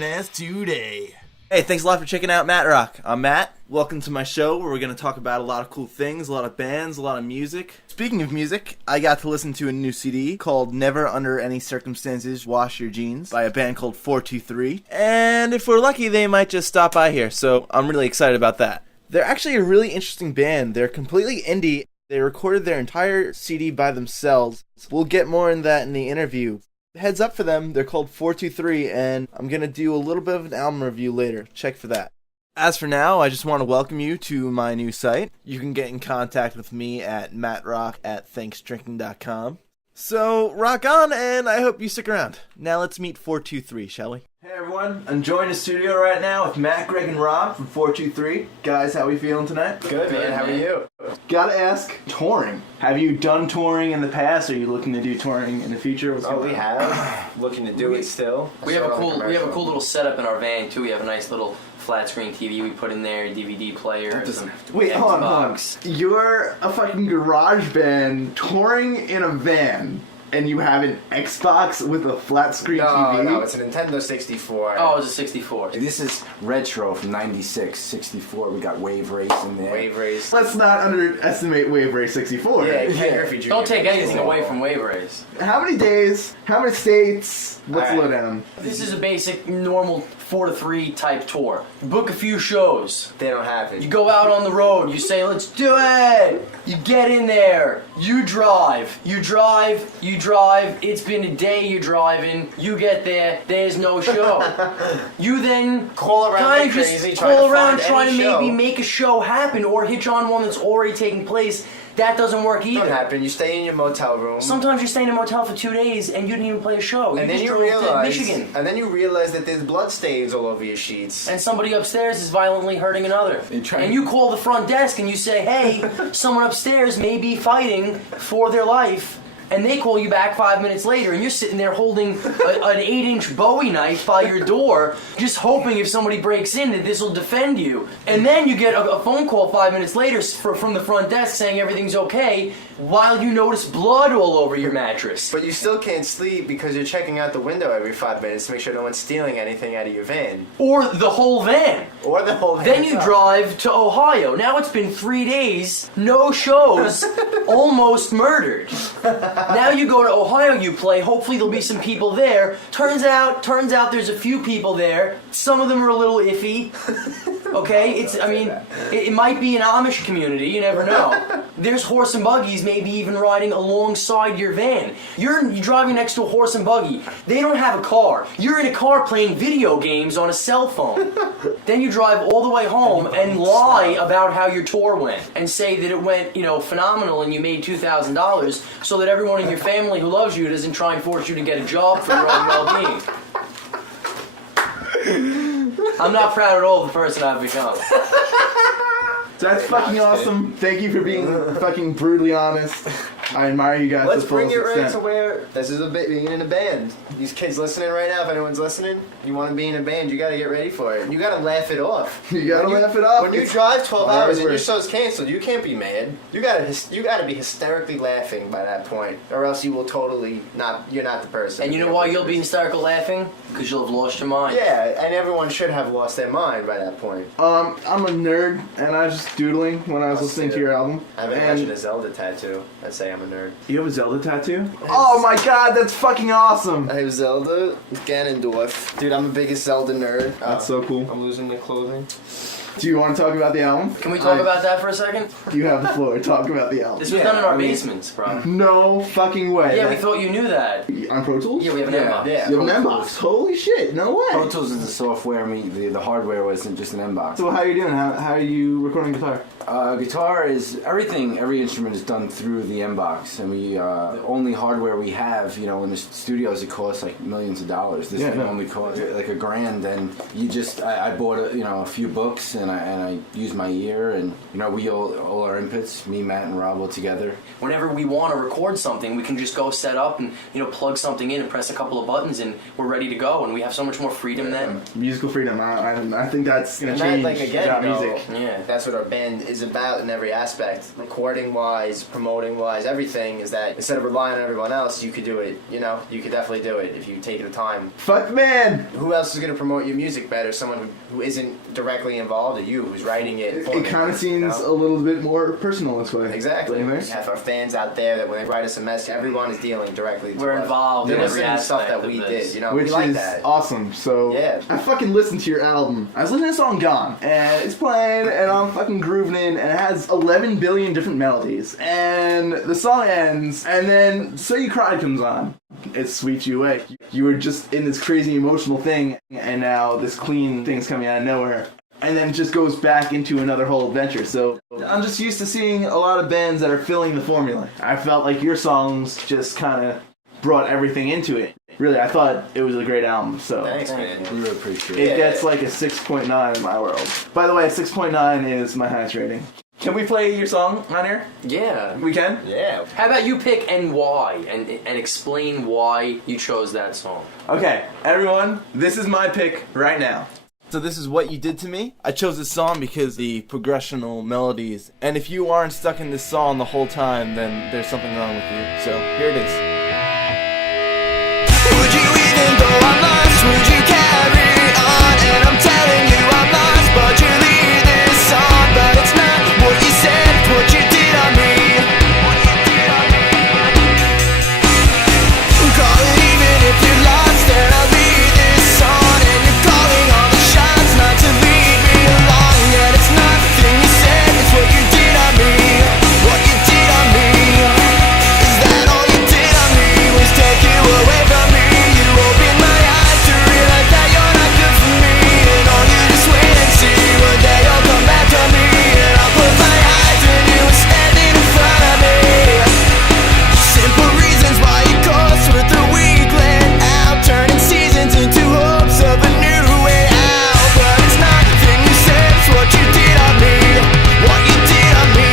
Join us today. Hey, thanks a lot for checking out Matt Rock. I'm Matt. Welcome to my show where we're going to talk about a lot of cool things, a lot of bands, a lot of music. Speaking of music, I got to listen to a new CD called Never Under Any Circumstances Wash Your Jeans by a band called 423. And if we're lucky, they might just stop by here, so I'm really excited about that. They're actually a really interesting band. They're completely indie. They recorded their entire CD by themselves. We'll get more in that in the interview. Heads up for them, they're called 423, and I'm going to do a little bit of an album review later. Check for that. As for now, I just want to welcome you to my new site. You can get in contact with me at mattrock@thanksdrinking.com. So, rock on, and I hope you stick around. Now let's meet 423, shall we? Hey everyone, I'm joined in the studio right now with Matt, Greg, and Rob from 423. Guys, how we feeling tonight? Good, man. How are you? Gotta ask, touring. Have you done touring in the past? Or are you looking to do touring in the future? We have. Looking to do it still. We have a cool little setup in our van too. We have a nice little flat screen TV we put in there, DVD player. Wait, hold on. You're a fucking garage band touring in a van, and you have an Xbox with a flat screen TV? No, it's a Nintendo 64. Oh, it's a 64. This is retro from 96, 64. We got Wave Race in there. Wave Race. Let's not underestimate Wave Race 64. Yeah, Ken Griffey Jr. Don't take anything away from Wave Race. How many days? How many states? What's the Alright. lowdown? This is a basic, normal 4 to 3 type tour. Book a few shows. They don't have it. You go out on the road, you say, let's do it! You get in there, you drive, it's been a day you're driving, you get there, there's no show. You then Call around kind like of just crazy, call around find trying to any maybe show. make a show happen or hitch on one that's already taking place. That doesn't work It don't either. happen. You stay in your motel room. Sometimes you're staying in a motel for 2 days and you didn't even play a show. and then just you drove to realize, Michigan. that there's blood stains all over your sheets. And somebody upstairs is violently hurting another. And you call the front desk and you say, hey, someone upstairs may be fighting for their life. And they call you back 5 minutes later and you're sitting there holding an 8-inch Bowie knife by your door, just hoping if somebody breaks in that this will defend you. And then you get a phone call 5 minutes later from the front desk saying everything's okay, while you notice blood all over your mattress. But you still can't sleep because you're checking out the window every 5 minutes to make sure no one's stealing anything out of your van. Or the whole van. Or the whole van. Then you drive to Ohio. Now it's been 3 days, no shows, almost murdered. Now you go to Ohio, you play, hopefully there'll be some people there. Turns out there's a few people there. Some of them are a little iffy. Okay, it might be an Amish community, you never know. There's horse and buggies maybe even riding alongside your van. You're driving next to a horse and buggy. They don't have a car. You're in a car playing video games on a cell phone. Then you drive all the way home and lie about how your tour went and say that it went, phenomenal and you made $2,000 so that everyone in your family who loves you doesn't try and force you to get a job for your own well-being. I'm not proud at all of the person I've become. That's fucking awesome. Thank you for being fucking brutally honest. I admire you guys Let's to the bring fullest it right extent. to where this is being in a band. These kids listening right now, if anyone's listening, you want to be in a band, you got to get ready for it. You got to laugh it off. You gotta laugh it off. When you It's drive 12 hard hours and work. your show's canceled, you can't be mad. You got to be hysterically laughing by that point, or else you will totally you're not the person. And you know why you'll be hysterical laughing? Because you'll have lost your mind. Yeah, and everyone should have lost their mind by that point. I'm a nerd, and I was just doodling when I was listening to your album. I haven't And mentioned a Zelda tattoo. I'd say I'm a nerd. you have a Zelda tattoo? Oh my god, that's fucking awesome! I have Zelda, Ganondorf. Dude, I'm the biggest Zelda nerd. That's so cool. I'm losing the clothing. Do you want to talk about the album? Can we talk about that for a second? You have the floor. Talk about the album. This was done in our basements, bro. No fucking way. Yeah, we thought you knew that. On Pro Tools? Yeah, we have an inbox. Yeah. You have an inbox. Holy shit! No Pro way. Tools is the software, the hardware wasn't just an inbox. So how are you doing? How are you recording guitar? Guitar is every instrument is done through the inbox, and we the only hardware we have, in the studios, it costs like millions of dollars. This thing only costs like $1,000, and I bought a few books and I use my ear, and we all our inputs, me, Matt, and Rob all together. Whenever we want to record something, we can just go set up and plug something in and press a couple of buttons, and we're ready to go. And we have so much more freedom then. Musical freedom. I think that's gonna And change that, again, about music. Yeah. That's what our band is about in every aspect. Recording wise, promoting wise, everything is that instead of relying on everyone else, you could do it. You could definitely do it if you take the time. Fuck man. Who else is going to promote your music better? Someone who isn't directly involved, or you who's writing it. It kind of seems a little bit more personal this way. Exactly. Don't you We think? have our fans out there that when they write us a message, everyone is dealing directly. We're us. involved They're in every listening to stuff aspect that we of this. did. Which we like is that. awesome. So Yeah. I fucking listened to your album. I was listening to the song "Gone," and it's playing, and I'm fucking grooving in, and it has 11 billion different melodies. And the song ends, and then "So You Cried" comes on. It sweeps you away. You were just in this crazy emotional thing, and now this clean thing's coming out of nowhere. And then it just goes back into another whole adventure. So I'm just used to seeing a lot of bands that are filling the formula. I felt like your songs just kind of brought everything into it. Really, I thought it was a great album. So Thanks, man. We really appreciate it it. gets like a 6.9 in my world. By the way, a 6.9 is my highest rating. Can we play your song on here? Yeah. We can? Yeah. How about you pick and why, and explain why you chose that song? Okay, everyone, this is my pick right now. So this is What You Did to Me. I chose this song because the progressional melodies. And if you aren't stuck in this song the whole time, then there's something wrong with you. So here it is. Would you even though I'm lost, would you carry on? And I'm telling you I'm lost, but you leave this song. But it's not what you said, it's what you did on me. Call it even if you're lost, and I'll leave this song. And you're calling all the shots not to leave me alone. Yet it's nothing you said, it's what you did on me. What you did on me. Is that all you did on me? Was take you away from me. You opened my eyes to realize that you're not good for me. And all you just wait and see. One day you'll come back to me. And I'll close my eyes when you were standing in front of me. Simple reasons why you course with the weak let out. Turning seasons into hopes of a new way out. But it's not the thing you said, it's what you did on me. What you did on me.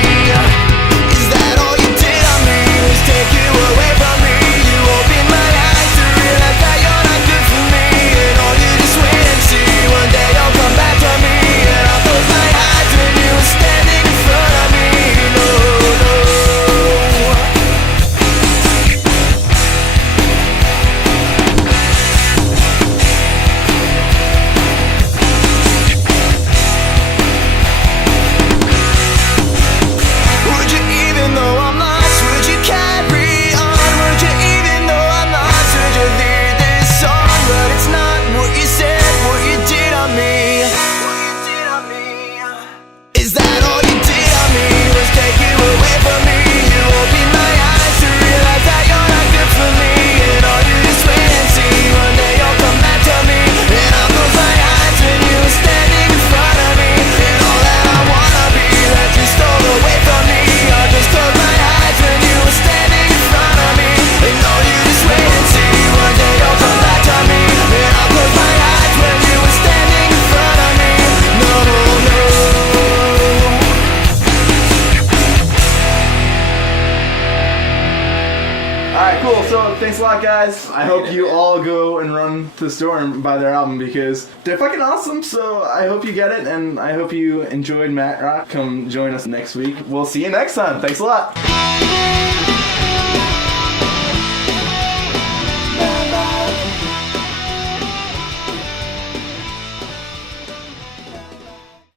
Is that all you did on me? Was take you away from me. You opened my eyes to realize that you're not good for me. And all you just wait and see. One day you'll come back to me. And I'll close my eyes when you were standing in front of me. No, no. Would you even though I'm lost, would you carry on? Would you even though I'm lost, would you leave this song? But it's not what you said, what you did on me. What you did on me. Is that all you did on me? Was take you away from me. You opened my eyes to realize that you're not good for me. And all you just wait and see. One day you'll come back to me. And I'll close my eyes when you were standing in front of me. And all that I wanna be that you stole away from me. I just close my eyes when you were standing in front of me. And all you just wait and see. One day you'll come back to me. And I'll close my eyes when you were standing in front of me. No, no. Alright, cool. So thanks a lot, guys. I hope you all go and run to the store and buy their album because they're fucking awesome. So I hope you get it, and I hope you enjoyed Matt Rock. Come join us next week. We'll see you next time. Thanks a lot.